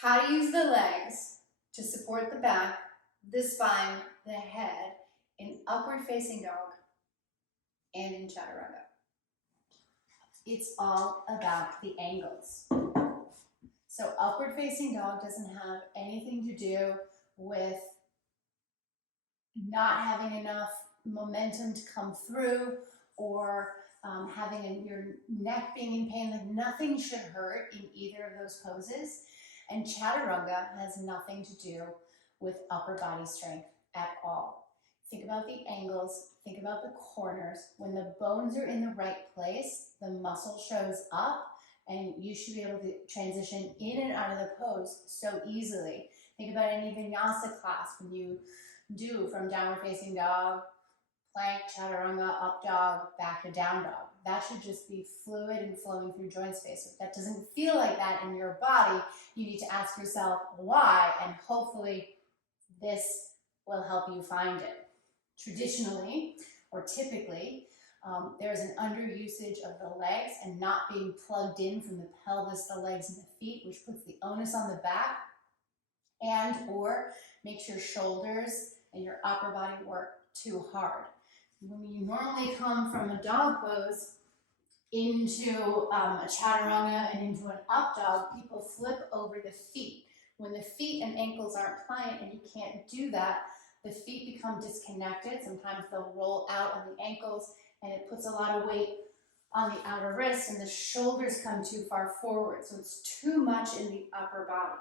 how to use the legs to support the back, the spine, the head in upward facing dog and in chaturanga. It's all about the angles. So upward facing dog doesn't have anything to do with not having enough momentum to come through or having your neck being in pain. Like, nothing should hurt in either of those poses. And chaturanga has nothing to do with upper body strength at all. Think about the angles, think about the corners. When the bones are in the right place, the muscle shows up and you should be able to transition in and out of the pose so easily. Think about any vinyasa class when you do from downward facing dog, plank, chaturanga, up dog, back to down dog. That should just be fluid and flowing through joint space. If that doesn't feel like that in your body, you need to ask yourself why, and hopefully this will help you find it. Traditionally, or typically, there's an underusage of the legs and not being plugged in from the pelvis, the legs, and the feet, which puts the onus on the back and or makes your shoulders and your upper body work too hard. When you normally come from a dog pose into a chaturanga and into an up dog, people flip over the feet. When the feet and ankles aren't pliant and you can't do that, the feet become disconnected. Sometimes they'll roll out on the ankles and it puts a lot of weight on the outer wrists and the shoulders come too far forward. So it's too much in the upper body.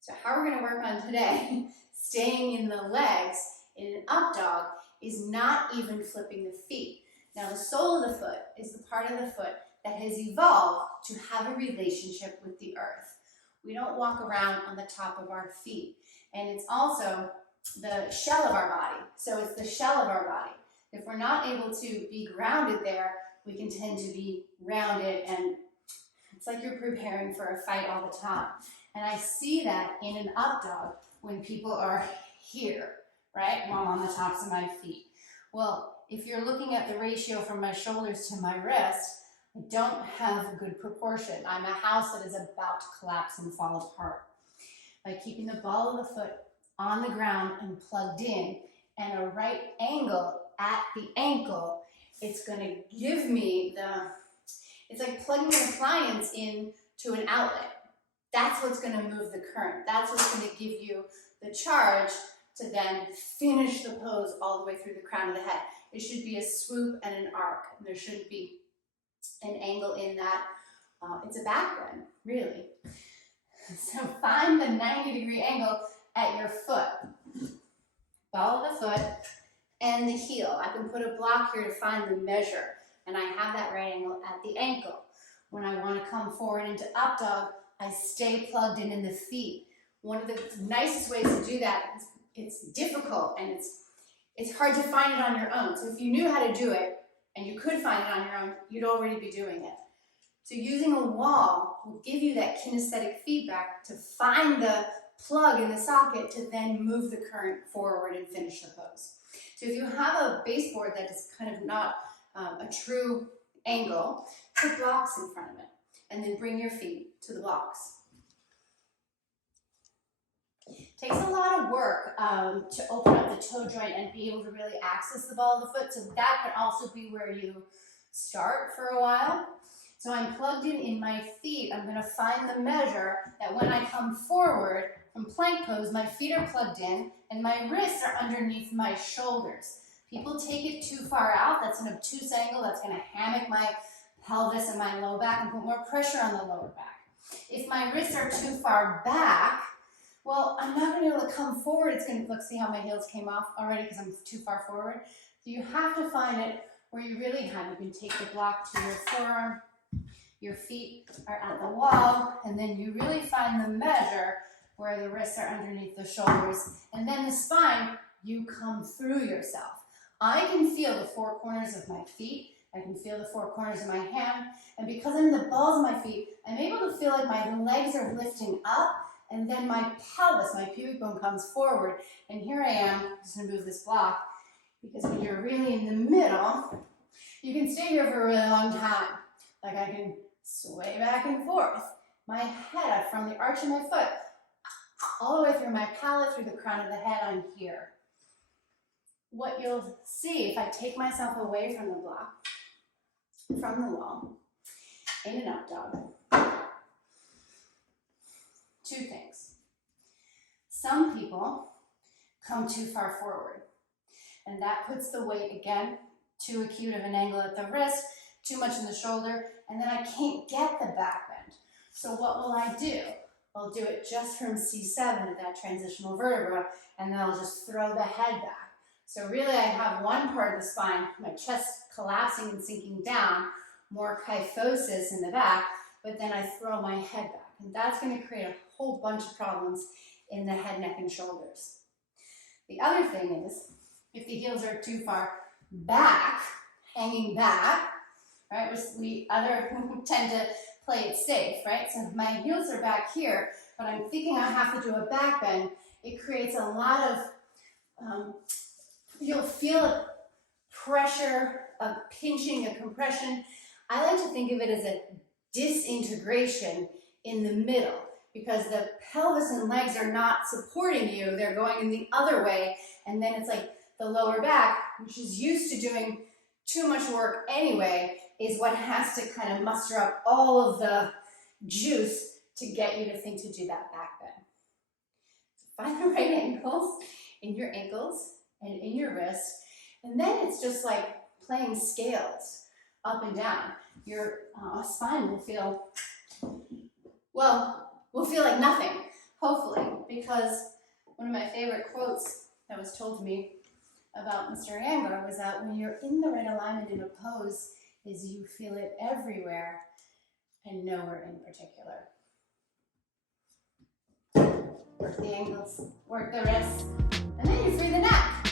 So how we're going to work on today, staying in the legs in an up dog, is not even flipping the feet. Now the sole of the foot is the part of the foot that has evolved to have a relationship with the earth. We don't walk around on the top of our feet. And it's also the shell of our body. So it's the shell of our body. If we're not able to be grounded there, we can tend to be rounded, and it's like you're preparing for a fight all the time. And I see that in an up dog when people are here, right, while I'm on the tops of my feet. Well, if you're looking at the ratio from my shoulders to my wrist, I don't have a good proportion. I'm a house that is about to collapse and fall apart. By keeping the ball of the foot on the ground and plugged in and a right angle at the ankle, it's going to give me it's like plugging an appliance into an outlet. That's what's going to move the current. That's what's going to give you the charge to then finish the pose all the way through the crown of the head. It should be a swoop and an arc. And there shouldn't be an angle in that. It's a back bend, really. So find the 90-degree angle at your foot. Ball of the foot and the heel. I can put a block here to find the measure. And I have that right angle at the ankle. When I want to come forward into up dog, I stay plugged in the feet. One of the nicest ways to do that is it's difficult and it's hard to find it on your own. So if you knew how to do it and you could find it on your own, you'd already be doing it. So using a wall will give you that kinesthetic feedback to find the plug in the socket to then move the current forward and finish the pose. So if you have a baseboard that is kind of not a true angle, put blocks in front of it and then bring your feet to the blocks. It takes a lot of work to open up the toe joint and be able to really access the ball of the foot. So that can also be where you start for a while. So I'm plugged in my feet. I'm going to find the measure that when I come forward from plank pose, my feet are plugged in and my wrists are underneath my shoulders. People take it too far out. That's an obtuse angle. That's going to hammock my pelvis and my low back and put more pressure on the lower back. If my wrists are too far back, well, I'm not going to be able to come forward. It's going to, look, see how my heels came off already because I'm too far forward. So you have to find it where you really have. You can take the block to your forearm. Your feet are at the wall, and then you really find the measure where the wrists are underneath the shoulders, and then the spine, you come through yourself. I can feel the four corners of my feet. I can feel the four corners of my hand, and because I'm in the balls of my feet, I'm able to feel like my legs are lifting up, and then my pelvis, my pubic bone comes forward, and here I am. I'm just going to move this block, because when you're really in the middle, you can stay here for a really long time. Like I can sway back and forth. my head from the arch of my foot all the way through my palate, through the crown of the head, I'm here. What you'll see if I take myself away from the block, from the wall, in an up dog, two things. Some people come too far forward, and that puts the weight, again, too acute of an angle at the wrist, too much in the shoulder, and then I can't get the back bend. So what will I do? I'll do it just from C7 at that transitional vertebra, and then I'll just throw the head back. So really I have one part of the spine, my chest collapsing and sinking down, more kyphosis in the back, but then I throw my head back. And that's going to create a whole bunch of problems in the head, neck, and shoulders. The other thing is, if the heels are too far back, hanging back, right, we tend to play it safe, right? So if my heels are back here, but I'm thinking I have to do a back bend, it creates a lot of, you'll feel a pressure, a pinching, a compression. I like to think of it as a disintegration in the middle, because the pelvis and legs are not supporting you, they're going in the other way, and then it's like the lower back, which is used to doing too much work anyway, is what has to kind of muster up all of the juice to get you to think to do that back bend. So find the right angles in your ankles and in your wrist, and then it's just like playing scales up and down. Your spine will feel, well, will feel like nothing, hopefully, because one of my favorite quotes that was told to me about Mr. Iyengar was that when you're in the right alignment in a pose, is you feel it everywhere and nowhere in particular. Work the ankles, work the wrists, and then you free the neck.